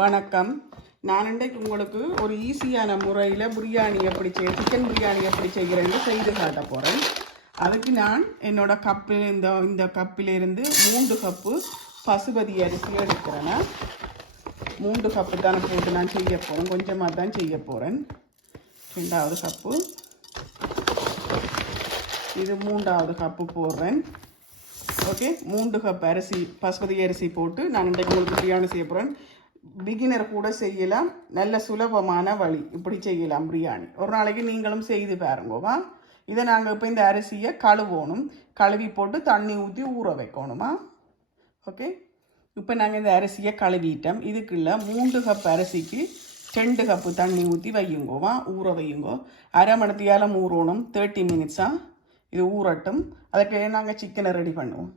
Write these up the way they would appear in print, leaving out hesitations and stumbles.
வணக்கம். நான் இன்றைக்கு உங்களுக்கு ஒரு ஈஸியான முறையில் பிரியாணி எப்படி சிக்கன் பிரியாணி எப்படி செய்கிறேன்னு செய்து காட்ட போகிறேன். அதுக்கு நான் என்னோட கப்பில் இந்த கப்பிலிருந்து 3 கப்பு பசுபதி அரிசி எடுக்கிறேன்னா 3 கப்பு தானே போட்டு நான் செய்ய போகிறேன். கொஞ்சமாக தான் செய்ய போகிறேன். 2வது கப்பு, இது 3வது கப்பு போடுறேன். ஓகே, 3 கப் அரிசி பசுபதி அரிசி போட்டு நான் இன்றைக்கு உங்களுக்கு பிரியாணி செய்ய போகிறேன். பிகினர் கூட செய்யலாம், நல்ல சுலபமான வழி இப்படி செய்யலாம் பிரியாணி. ஒரு நாளைக்கு நீங்களும் செய்து பாருங்கோவா. இதை நாங்கள் இப்போ இந்த அரிசியை கழுவணும், கழுவி போட்டு தண்ணி ஊற்றி ஊற வைக்கணுமா. ஓகே, இப்போ நாங்கள் இந்த அரிசியை கழுவிட்டோம். இதுக்குள்ள 3 கப் அரிசிக்கு 2 கப்பு தண்ணி ஊற்றி வையுங்கோவா, ஊற வையுங்கோ. அரை மணித்தியாலம் ஊறணும், 30 மினிட்ஸாக இது ஊறட்டும். அதுக்கு நாங்கள் சிக்கனை ரெடி பண்ணுவோம்.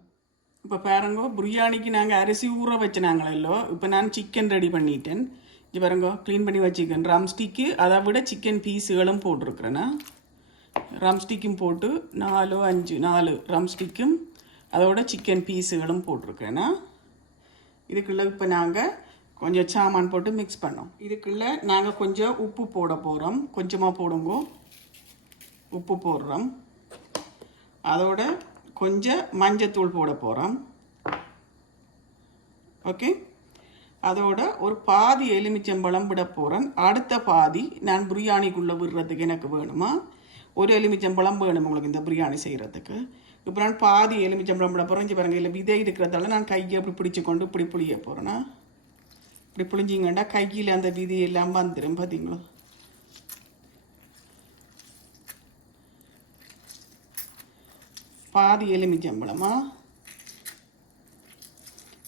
இப்போ பாருங்கோ, பிரியாணிக்கு நாங்கள் அரிசி ஊற வச்சுனாங்களோ, இப்போ நான் சிக்கன் ரெடி பண்ணிட்டேன். இது பாருங்கோ, க்ளீன் பண்ணி வச்சுக்கேன். ரம்ஸ்டிக்கு அதை விட சிக்கன் பீஸுகளும் போட்டிருக்கிறேன்னா, ரம்ஸ்டிக்கும் போட்டு 4 ரம்ஸ்டிக்கும் அதோட சிக்கன் பீஸுகளும் போட்டிருக்கிறேன்னா. இதுக்குள்ளே இப்போ நாங்கள் கொஞ்சம் சாமான் போட்டு மிக்ஸ் பண்ணோம். இதுக்குள்ளே நாங்கள் கொஞ்சம் உப்பு போட போகிறோம். கொஞ்சமாக போடுங்கோ, உப்பு போடுறோம். அதோட கொஞ்சம் மஞ்சத்தூள் போட போகிறோம். ஓகே, அதோட ஒரு பாதி எலுமிச்சம்பழம் விட போகிறேன். அடுத்த பாதி நான் பிரியாணிக்குள்ளே விடுறதுக்கு எனக்கு வேணுமா, ஒரு எலுமிச்சம்பழம் வேணும் உங்களுக்கு இந்த பிரியாணி செய்கிறதுக்கு. இப்போ நான் பாதி எலுமிச்சம்பழம் விட போகிறேன். பாருங்க, இல்லை விதை இருக்கிறதால நான் கையை அப்படி பிடிச்சி கொண்டு இப்படி புளிய போகிறேன்னா, இப்படி புளிஞ்சிங்கண்டா கையில் அந்த விதி எல்லாம் வந்துடும். பார்த்தீங்களா, பாதி எலுமிச்சம்பழமா,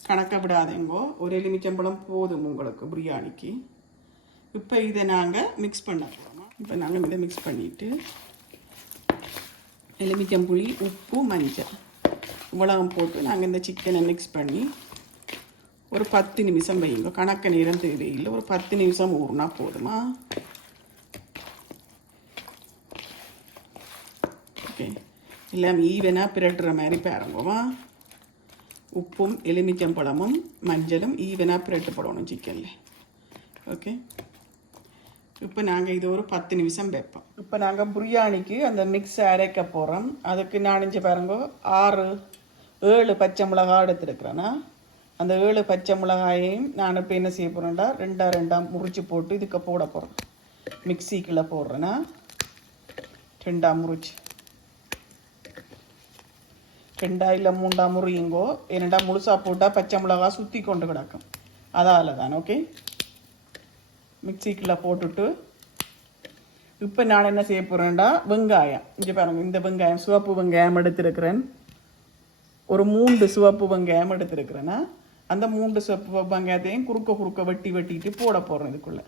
கணக்க விடாதேங்கோ. ஒரு எலுமிச்சம்பழம் போதும் உங்களுக்கு பிரியாணிக்கு. இப்போ இதை நாங்கள் மிக்ஸ் பண்ண போகிறோமா. இப்போ நாங்கள் இதை மிக்ஸ் பண்ணிவிட்டு எலுமிச்சம்புளி, உப்பு, மஞ்சள் இவ்வளவு போட்டு நாங்கள் இந்த சிக்கனை மிக்ஸ் பண்ணி ஒரு 10 நிமிஷம் வையுங்க. கணக்க நேரம் தேவையில்லை, ஒரு 10 நிமிஷம் ஊறினா போதுமா. ஓகே, எல்லாம் ஈவனாக பிரட்டுற மாதிரி பாருங்கோவா. உப்பும் எலுமிச்சம்பழமும் மஞ்சளும் ஈவனாக பிரட்டுப்படணும் சிக்கனில். ஓகே, இப்போ நாங்கள் இது ஒரு 10 நிமிஷம் வைப்போம். இப்போ நாங்கள் பிரியாணிக்கு அந்த மிக்ஸ் அரைக்க போகிறோம். அதுக்கு நான் பாருங்கோ 6-7 பச்சை மிளகாய் எடுத்துருக்குறேன்னா, அந்த 7 பச்சை மிளகாயையும் நான் இப்போ என்ன செய்ய போகிறேன்டா, 2 முறிச்சு போட்டு இதுக்கு போட போகிறேன். மிக்சிக்குள்ளே போடுறேன்னா 2 முறிச்சு 2 இல்லை 3 முறியுங்கோ. என்னடா முழுசாக போட்டால் பச்சை மிளகா சுற்றி கொண்டு கிடக்கும், அதால் தான். ஓகே, மிக்சிக்குள்ளே போட்டுட்டு இப்போ நான் என்ன செய்ய போகிறேன்டா, வெங்காயம் இங்கே பாருங்க, இந்த வெங்காயம் சிவப்பு வெங்காயம் எடுத்துருக்கிறேன். ஒரு 3 சிவப்பு வெங்காயம் எடுத்துருக்கிறேன்னா, அந்த 3 சிவப்பு வெங்காயத்தையும் குறுக்க வெட்டிட்டு போட போகிறேன் இதுக்குள்ளே.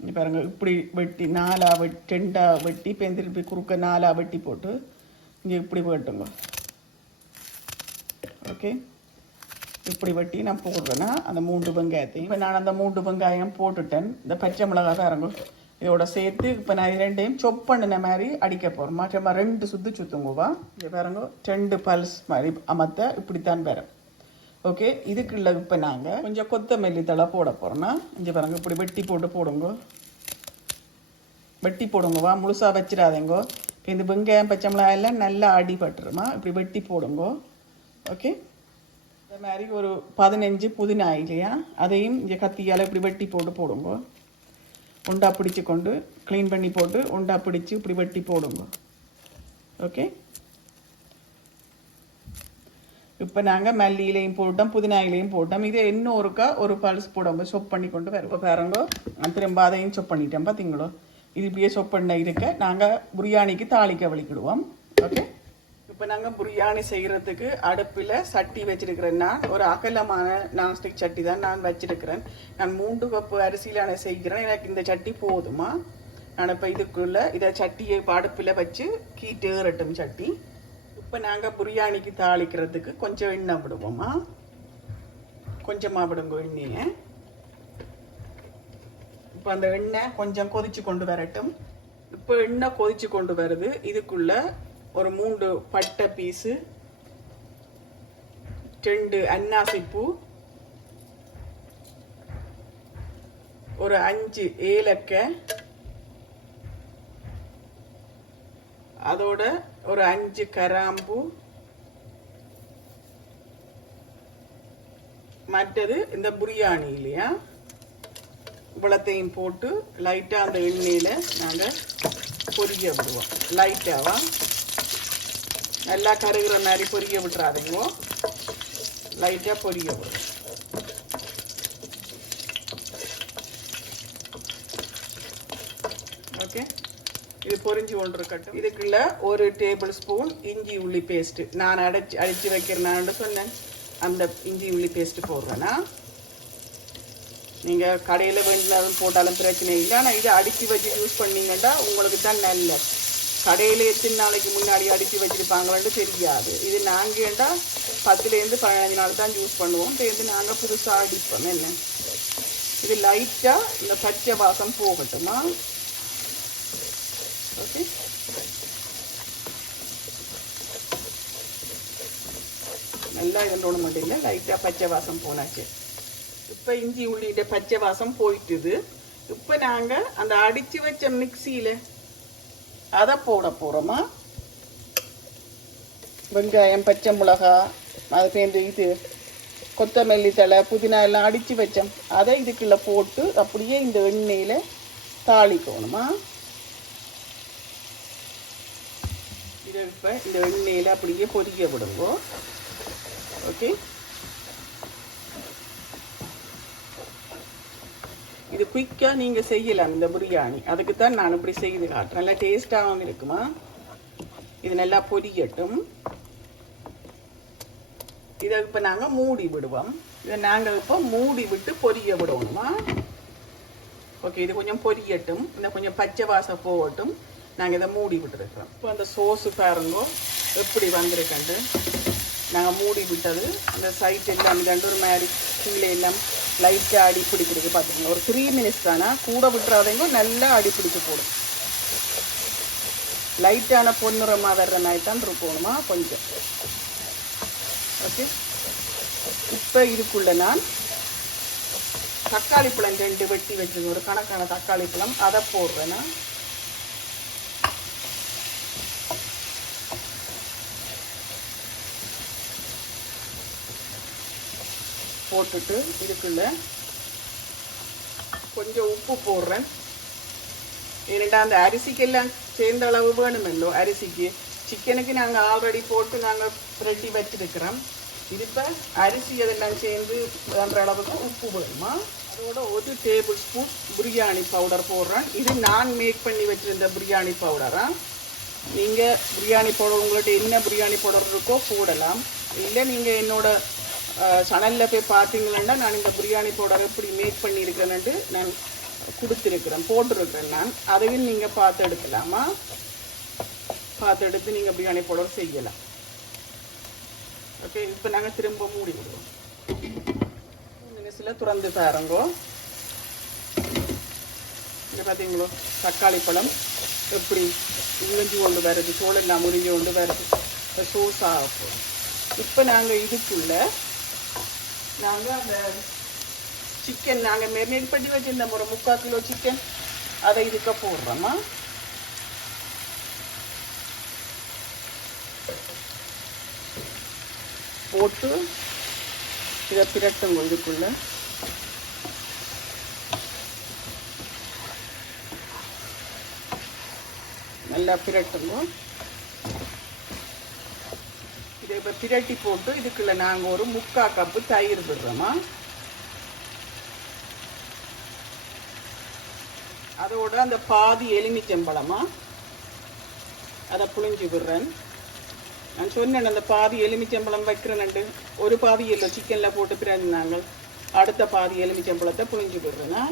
இங்கே பாருங்கள், இப்படி வெட்டி 4 வெட்டி திருப்பி குறுக்க 4 வெட்டி போட்டு இங்கே இப்படி வெட்டுங்க. ஓகே, இப்படி வெட்டி நான் போடுறேன்னா அந்த 3 வெங்காயத்தையும் இப்போ நான் அந்த 3 வெங்காயம் போட்டுட்டேன். இந்த பச்சை மிளகாய் பாருங்க இதோட சேர்த்து இப்போ நான் 2ஐயும் சொப் பண்ணின மாதிரி அடிக்க போகிறேன். மாற்றமாக 2 சுற்றுங்குவா. இங்கே பாருங்க, 2 பல்ஸ் மாதிரி அமர்த்த இப்படித்தான் வரும். ஓகே, இதுக்குள்ள இப்போ நாங்கள் கொஞ்சம் கொத்தமல்லி தழை போட போகிறோன்னா, இங்கே பாருங்க இப்படி வெட்டி போட்டு போடுங்கோ. வெட்டி போடுங்கவா, முழுசாக வச்சிடாதேங்கோ. இப்போ இந்த வெங்காயம் பச்சை மிளகாய் எல்லாம் நல்லா அடிபட்டுருமா, இப்படி வெட்டி போடுங்கோ. ஓகே, இந்த மாதிரி ஒரு 15 புதினா இல்லையா, அதையும் இங்கே கத்தியால் இப்படி வெட்டி போட்டு போடுங்கோ. உண்டா பிடிச்சி கொண்டு க்ளீன் பண்ணி போட்டு உண்டா பிடிச்சி இப்படி வெட்டி போடுங்க. ஓகே, இப்போ நாங்கள் மல்லி இலையும் போட்டோம், புதினா இலையும் போட்டோம். இதை இன்னும் ஒரு பல்ஸ் போடும்போது சொப் பண்ணி கொண்டு வரும். இப்போ பாருங்கோ, திரும்ப அதையும் சொப் பண்ணிட்டோம். பார்த்தீங்களோ, இது இப்படியே சொப் பண்ண இருக்க நாங்கள் பிரியாணிக்கு தாளிக்க வலிக்கிடுவோம். ஓகே, இப்போ நாங்கள் பிரியாணி செய்கிறதுக்கு அடுப்பில் சட்டி வச்சுருக்கிறேன்னா, ஒரு அகலமான நான்ஸ்டிக் சட்டி தான் நான் வச்சுருக்கிறேன். நான் 3 கப்பு அரிசியில் நான் செய்கிறேன், எனக்கு இந்த சட்டி போதுமா. நான் இப்போ இதுக்குள்ளே இதை சட்டியை அடுப்பில் வச்சு கீட்டு ஏறட்டும் சட்டி. இப்போ நாங்கள் பிரியாணிக்கு தாளிக்கிறதுக்கு கொஞ்சம் எண்ணெய் விடுவோமா, கொஞ்சமாக விடுங்க எண்ணெயை. இப்போ அந்த எண்ணெய் கொஞ்சம் கொதிச்சு கொண்டு வரட்டும். இப்போ எண்ணெய் கொதிச்சு கொண்டு வருது. இதுக்குள்ள ஒரு 3 பட்டை பீஸு, 2 அன்னாசிப்பூ, ஒரு 5 ஏலக்காய், அதோட ஒரு 5 கிராம்பு, மற்றது இந்த பிரியாணி இல்லையா இவ்வளத்தையும் போட்டு லைட்டாக அந்த எண்ணெயில் நாங்கள் பொரிய விடுவோம். லைட்டாக நல்லா கருகிற மாதிரி பொரிய விட்டுறாதீங்க, லைட்டாக பொரிய விடுவோம். ஓகே, இது பொரிஞ்சு கொண்டு இருக்கட்டும். இதுக்குள்ள ஒரு டேபிள் ஸ்பூன் இஞ்சி உள்ளி பேஸ்ட்டு நான் அடித்து வைக்கிறேன்னு சொன்னேன். அந்த இஞ்சி உள்ளி பேஸ்ட்டு போடுறேன்னா நீங்கள் கடையில் வேண்டினாலும் போட்டாலும் பிரச்சனை இல்லை. ஆனால் இதை அடித்து வச்சு யூஸ் பண்ணிங்கன்னா உங்களுக்கு தான் நல்ல. கடையில் எத்தனை நாளைக்கு முன்னாடி அடித்து வச்சுருப்பாங்களேன்னு தெரியாது. இது நாங்கள் ஏண்டா 10லேருந்து 15 நாள் தான் யூஸ் பண்ணுவோம். சேர்ந்து நாங்கள் புதுசாக அடிப்போம். என்ன இது லைட்டாக இந்த பச்சை வாசம் போகட்டுமா? ஓகே, நல்லா இதோட மட்டும் இல்லை, லைட்டாக பச்சை வாசம் போனாச்சு. இப்போ இஞ்சி உள்ளிட்ட பச்சை வாசம் போயிட்டுது. இப்போ நாங்கள் அந்த அடித்து வச்ச மிக்சியில் அதை போட போகிறோமா? வெங்காயம், பச்சை மிளகா, அது சேர்ந்து இது கொத்தமல்லி தழை, புதினா எல்லாம் அடித்து வச்சோம். அதை இதுக்குள்ளே போட்டு அப்படியே இந்த எண்ணெயில் தாளிக்கணுமா? இதை இப்போ இந்த எண்ணெயில் அப்படியே பொரிய விடுங்க. ஓகே, இது குயிக்காக நீங்கள் செய்யலாம் இந்த பிரியாணி. அதுக்கு தான் நான் இப்படி செய்து காட்டுறேன். நல்லா டேஸ்ட்டாகவும் இருக்குமா? இது நல்லா பொரியட்டும். இதை இப்போ நாங்கள் மூடி விடுவோம். இதை நாங்கள் இப்போ மூடி விட்டு பொரிய விடுவோமா? ஓகே, இது கொஞ்சம் பொரியட்டும், இந்த கொஞ்சம் பச்சை வாசம் போகட்டும். நாங்கள் இதை மூடி விட்டுருக்கோம். இப்போ அந்த சோஸு பாருங்கோ எப்படி வந்திருக்கண்டு. நாங்கள் மூடி விட்டது அந்த சைட் எல்லாம் இதண்டு ஒரு மாதிரி கீழே எல்லாம் லைட்டாக அடி பிடிக்கிறது பார்த்துக்கோங்க. ஒரு 3 மினிட்ஸ் தானே, கூட விட்டுறாதீங்க, நல்லா அடி பிடிக்க போடும். லைட்டான பொன்னிறமாக வர்ற மாதிரி தான் இருக்கணுமா கொஞ்சம். ஓகே, இப்போ இதுக்குள்ள நான் தக்காளி பழம் 2 வெட்டி வச்சுருக்கேன். ஒரு கணக்கான தக்காளி பழம் அதை போடுறேன்னா போட்டுட்டு இதுக்குள்ள கொஞ்சம் உப்பு போடுறேன். ஏன்னா அந்த அரிசிக்கெல்லாம் சேர்ந்த அளவு வேணுமல்லோ. அரிசிக்கு சிக்கனுக்கு நாங்கள் ஆல்ரெடி போட்டு நாங்கள் ரெட்டி வச்சிருக்கிறோம். இது இப்போ அரிசி அதெல்லாம் சேர்ந்து வேண்ட அளவுக்கு உப்பு வேணுமா? அதோட 1 டேபிள் ஸ்பூன் பிரியாணி பவுடர் போடுறேன். இது நான் மேக் பண்ணி வச்சுருந்த பிரியாணி பவுடரா. நீங்கள் பிரியாணி பவுடர் உங்கள்கிட்ட என்ன பிரியாணி பவுடர் இருக்கோ போடலாம். இல்லை நீங்கள் என்னோட சேனலில் போய் பார்த்தீங்கன்னா நான் இந்த பிரியாணி பவுடர் எப்படி மேக் பண்ணியிருக்கிறேன்ட்டு நான் கொடுத்துருக்குறேன், போட்டிருக்கிறேன். நான் அதையும் நீங்கள் பார்த்து எடுக்கலாமா? பார்த்து எடுத்து நீங்கள் பிரியாணி பவுடர் செய்யலாம். ஓகே, இப்போ நாங்கள் திரும்ப மூடி விடுவோம். மினிட்ஸில் திறந்து பாருங்கோ. இங்கே பார்த்தீங்களோ தக்காளி பழம் எப்படி உறிஞ்சி கொண்டு வருது, சோளெல்லாம் உறிஞ்சி கொண்டு வருது. சோஸாக போகும். இப்போ நாங்கள் இதுக்குள்ளே நாங்கள் அந்த சிக்கன் நாங்கள் மேரினேட் பண்ணி வச்சுருந்தோம். ஒரு 3/4 கிலோ சிக்கன் அதை இதுக்கு போடுறோமா? போட்டு இதை பிரட்டுங்க. இதுக்குள்ள நல்லா பிரட்டுங்க. இதை இப்போ பிரட்டி போட்டு இதுக்குள்ள நாங்கள் ஒரு 3/4 கப்பு தயிர் விடுறோமா? அதோட அந்த பாதி எலுமிச்சம்பழமா அதை புழிஞ்சு விடுறேன். நான் சொன்னேன் அந்த பாதி எலுமிச்சம்பழம் வைக்கிறேன்ட்டு. ஒரு பாதி இல்லை சிக்கனில் போட்டு பிறந்தாங்க. அடுத்த பாதி எலுமிச்சம்பழத்தை புழிஞ்சு விடுறேன்னா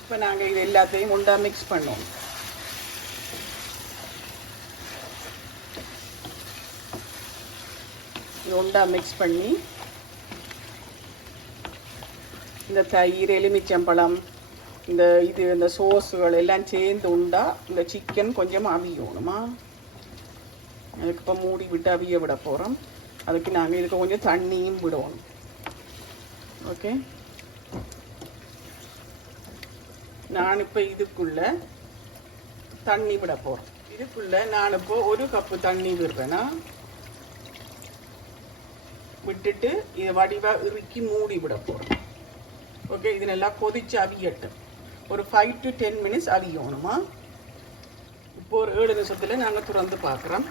இப்போ நாங்கள் இது எல்லாத்தையும் ஒன்றா மிக்ஸ் பண்ணுவோம். இது ஒன்றா மிக்ஸ் பண்ணி இந்த தயிர், எலுமிச்சம்பழம், இந்த சோஸுகள் எல்லாம் சேர்ந்து உண்டா இந்த சிக்கன் கொஞ்சம் அவியணுமா. அதுக்கு இப்போ மூடி விட்டு அவிய விட போகிறோம். அதுக்கு நாங்கள் இதுக்கு கொஞ்சம் தண்ணியும் விடணும். ஓகே, நான் இப்போ இதுக்குள்ளே தண்ணி விட போகிறேன். இதுக்குள்ளே நான் இப்போ 1 கப்பு தண்ணி விடுறேன்னா விட்டுட்டு இதை வடிவாக இறுக்கி மூடி விட போகிறோம். ஓகே, இது நல்லா கொதிச்சு அவியட்டும். ஒரு 5 to 10 minutes அவியணுமா. இப்போ ஒரு 7 நிமிஷத்தில் நாங்கள் திறந்து பார்க்குறோம்.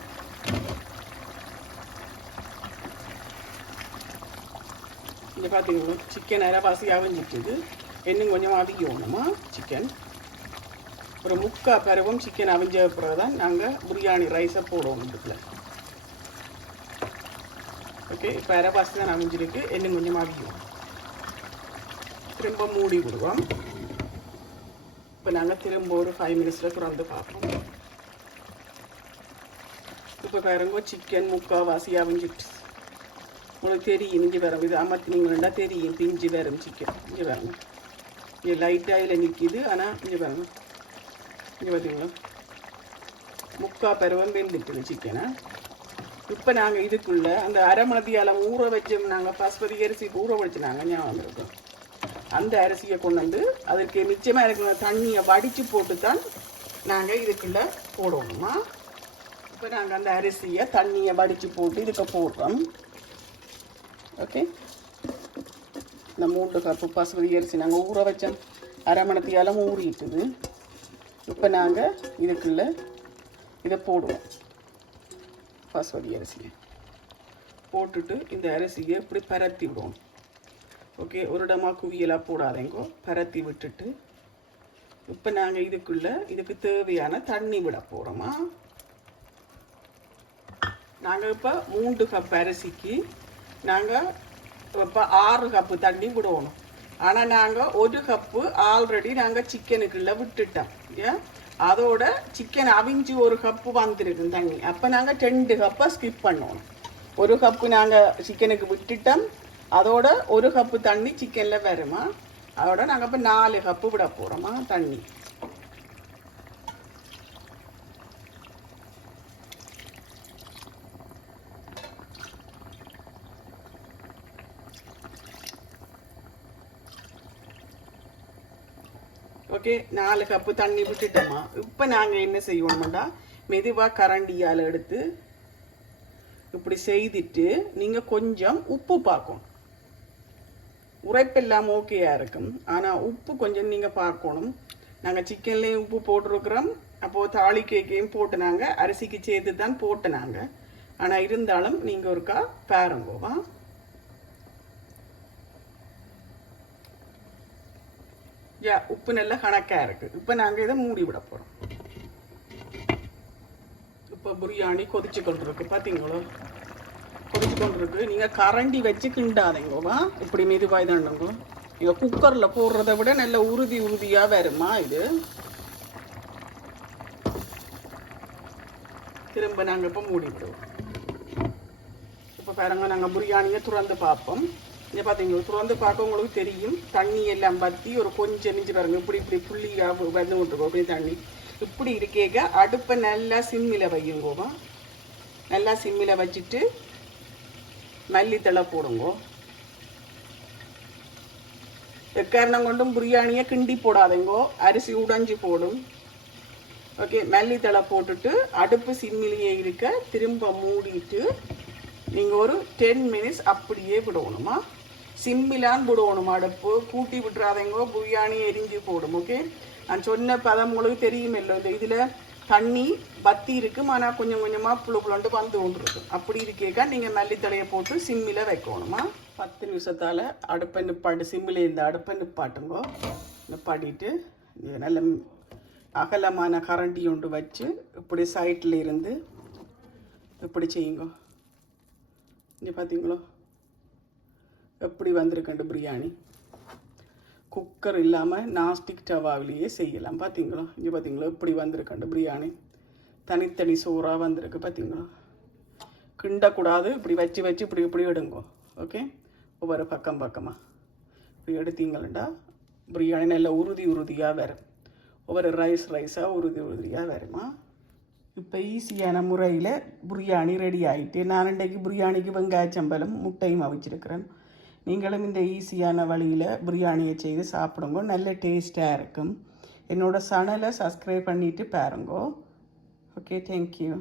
இங்கே பார்த்தீங்களா சிக்கன் அரைவாசி அவிஞ்சிட்டுது. இன்னும் கொஞ்சம் அவியணுமா சிக்கன். ஒரு 3/4 பருவம் சிக்கன் அவிஞ்ச பிறகு தான் நாங்கள் பிரியாணி ரைஸை போடுவோம் இதுக்குள்ள. ஓகே, இப்போ அரைவாசி தான் அவிஞ்சிருக்கு. இன்னும் கொஞ்சம் அவியும். திரும்ப மூடி விடுவோம். இப்போ நாங்கள் திரும்ப ஒரு 5 minutesல திறந்து பார்ப்போம். இப்போ பாருங்க சிக்கன் 3/4 வாசி அவிஞ்சிட்டு. உங்களுக்கு தெரியும் இஞ்சி வரும். இது அமர்த்தினீங்கன்னா தெரியும் பிஞ்சு வரும் சிக்கன். இங்கே பாருங்க, இங்கே லைட்டாக இதில் நிற்கிது. ஆனால் இங்கே பாருங்க, இங்கே பார்த்தீங்களா 3/4 பருவம் வெந்துட்டுது சிக்கனை. இப்போ நாங்கள் இதுக்குள்ளே அந்த அரை மணத்தியால் ஊற வச்சோம். நாங்கள் பாஸ்மதி அரிசி ஊற வச்சு நாங்கள் ஞாபகம் இருக்கோம். அந்த அரிசியை கொண்டு வந்து அதுக்கு மிச்சமாக இருக்கிற தண்ணியை வடித்து போட்டு தான் நாங்கள் இதுக்குள்ளே போடணுமா. இப்போ நாங்கள் அந்த அரிசியை தண்ணியை வடித்து போட்டு இதுக்கு போடுறோம். ஓகே, இந்த 3 கப்பு பாஸ்மதி அரிசி நாங்கள் ஊற வச்சோம். அரை மணத்தியால் ஊறிட்டுது. இப்போ நாங்கள் இதுக்குள்ளே இதை போடுவோம். பாஸ்மதி அரிசியை போட்டுட்டு இந்த அரிசியை இப்படி பரத்தி விடுவோம். ஓகே, ஒரு இடமா குவியலாக போடாதேங்கோ, பரத்தி விட்டுட்டு இப்போ நாங்கள் இதுக்கு தேவையான தண்ணி விட போகிறோமா. நாங்கள் இப்போ 3 கப் அரிசிக்கு நாங்கள் இப்போ 6 கப்பு தண்ணி விடணும். ஆனால் நாங்கள் 1 கப்பு ஆல்ரெடி நாங்கள் சிக்கனுக்குள்ளே விட்டுட்டோம். ஏன் அதோட சிக்கன் அவிஞ்சு 1 கப்பு வந்துருக்கு தண்ணி. அப்போ நாங்கள் 2 கப்பை ஸ்கிப் பண்ணணும். 1 கப்பு நாங்கள் சிக்கனுக்கு விட்டுட்டோம். அதோட 1 கப்பு தண்ணி சிக்கனில் வருமா. அதோட நாங்கள் இப்போ 4 கப்பு விட போகிறோமா தண்ணி. ஓகே, 4 கப்பு தண்ணி விட்டுட்டோமா. இப்போ நாங்கள் என்ன செய்யணும்டா மெதுவாக கரண்டியால் எடுத்து இப்படி செய்துட்டு நீங்கள் கொஞ்சம் உப்பு பார்க்கணும். உரைப்பெல்லாம் ஓகேயா இருக்கும். ஆனால் உப்பு கொஞ்சம் நீங்கள் பார்க்கணும். நாங்கள் சிக்கன்லேயும் உப்பு போட்டிருக்கிறோம். அப்போது தாளிக்கையும் போட்டு நாங்கள் அரிசிக்கு சேர்த்து தான் போட்டு நாங்கள். ஆனால் இருந்தாலும் நீங்கள் ஒருக்கா பாருங்கோவா. உப்பு நல்லா கணக்காக இருக்குது. இப்போ நாங்கள் இதை மூடி விட போகிறோம். இப்போ பிரியாணி கொதிச்சு கொண்டிருக்கு. பார்த்தீங்களோ கொதிச்சு கொண்டிருக்கு. நீங்கள் கரண்டி வச்சு கிண்டாதீங்கோவா. இப்படி மெதுவாக தாண்டுங்கோ. இங்கே குக்கரில் போடுறத விட நல்ல உறுதியாக வருமா இது. திரும்ப நாங்கள் இப்போ மூடி விடுவோம். இப்போ பாருங்க, நாங்கள் பிரியாணியை திறந்து பார்ப்போம். இங்கே பார்த்தீங்களா திறந்து பார்க்க உங்களுக்கு தெரியும். தண்ணி எல்லாம் பற்றி ஒரு கொஞ்சம் மிஞ்சி பாருங்க. இப்படி புள்ளியாக வந்து விட்டுருக்கோம். அப்படி தண்ணி இப்படி இருக்கேக்க அடுப்பை நல்லா சிம்மில் வையுங்கோவா. நல்லா சிம்மில் வச்சுட்டு மல்லித்தழை போடுங்கோ. எக்காரணம் கொண்டும் பிரியாணியை கிண்டி போடாதேங்கோ, அரிசி உடைஞ்சி போடும். ஓகே, மல்லித்தழை போட்டுட்டு அடுப்பு சிம்மிலேயே இருக்க திரும்ப மூடிட்டு நீங்கள் ஒரு 10 minutes அப்படியே விடணுமா. சிம்மிலான் விடணும். அடுப்பு கூட்டி விட்டுறாதேங்கோ, பிரியாணி எரிஞ்சு போடும். ஓகே, நான் சொன்ன பதம் உங்களுக்கு தெரியுமில்ல. இந்த இதில் தண்ணி பத்தி இருக்கும். ஆனால் கொஞ்சம் கொஞ்சமாக புழுண்டு வந்து கொண்டு இருக்கும். அப்படி இருக்கேக்கா நீங்கள் மல்லித்தலையை போட்டு சிம்மில் வைக்கணுமா. 10 நிமிஷத்தால் அடுப்பை நிப்பாட்டு. சிம்மில் இந்த அடுப்பை நிப்பாட்டுங்கோ. நிப்பாட்டிட்டு நல்ல அகலமான கரண்டி ஒன்று வச்சு இப்படி சைட்டில் இருந்து இப்படி செய்யுங்க. இங்கே பார்த்தீங்களோ எப்படி வந்திருக்கண்டு பிரியாணி. குக்கர் இல்லாமல் நான்ஸ்டிக் டவாவிலேயே செய்யலாம். பார்த்தீங்களா இங்கே பார்த்தீங்களா இப்படி வந்திருக்கண்டு பிரியாணி. தனித்தனி சோறாக வந்திருக்கு. பார்த்தீங்களா கிண்டக்கூடாது. இப்படி வச்சு வச்சு இப்படி இப்படி எடுங்கோ. ஓகே, ஒவ்வொரு பக்கமாக இப்படி எடுத்தீங்களா பிரியாணி நல்ல உறுதியாக வரும். ஒவ்வொரு ரைஸாக உறுதியாக வருமா. இப்போ ஈஸியான முறையில் பிரியாணி ரெடி ஆகிட்டு, நான் இன்றைக்கு பிரியாணிக்கு வெங்காயச்சம்பளம் முட்டையும் அவிச்சிருக்கிறேன். நீங்களும் இந்த ஈஸியான வழியில் பிரியாணியை செய்து சாப்பிடுங்க, நல்ல டேஸ்ட்டாக இருக்கும். என்னோடய சேனலை சப்ஸ்கிரைப் பண்ணிவிட்டு பாருங்க. Okay, thank you.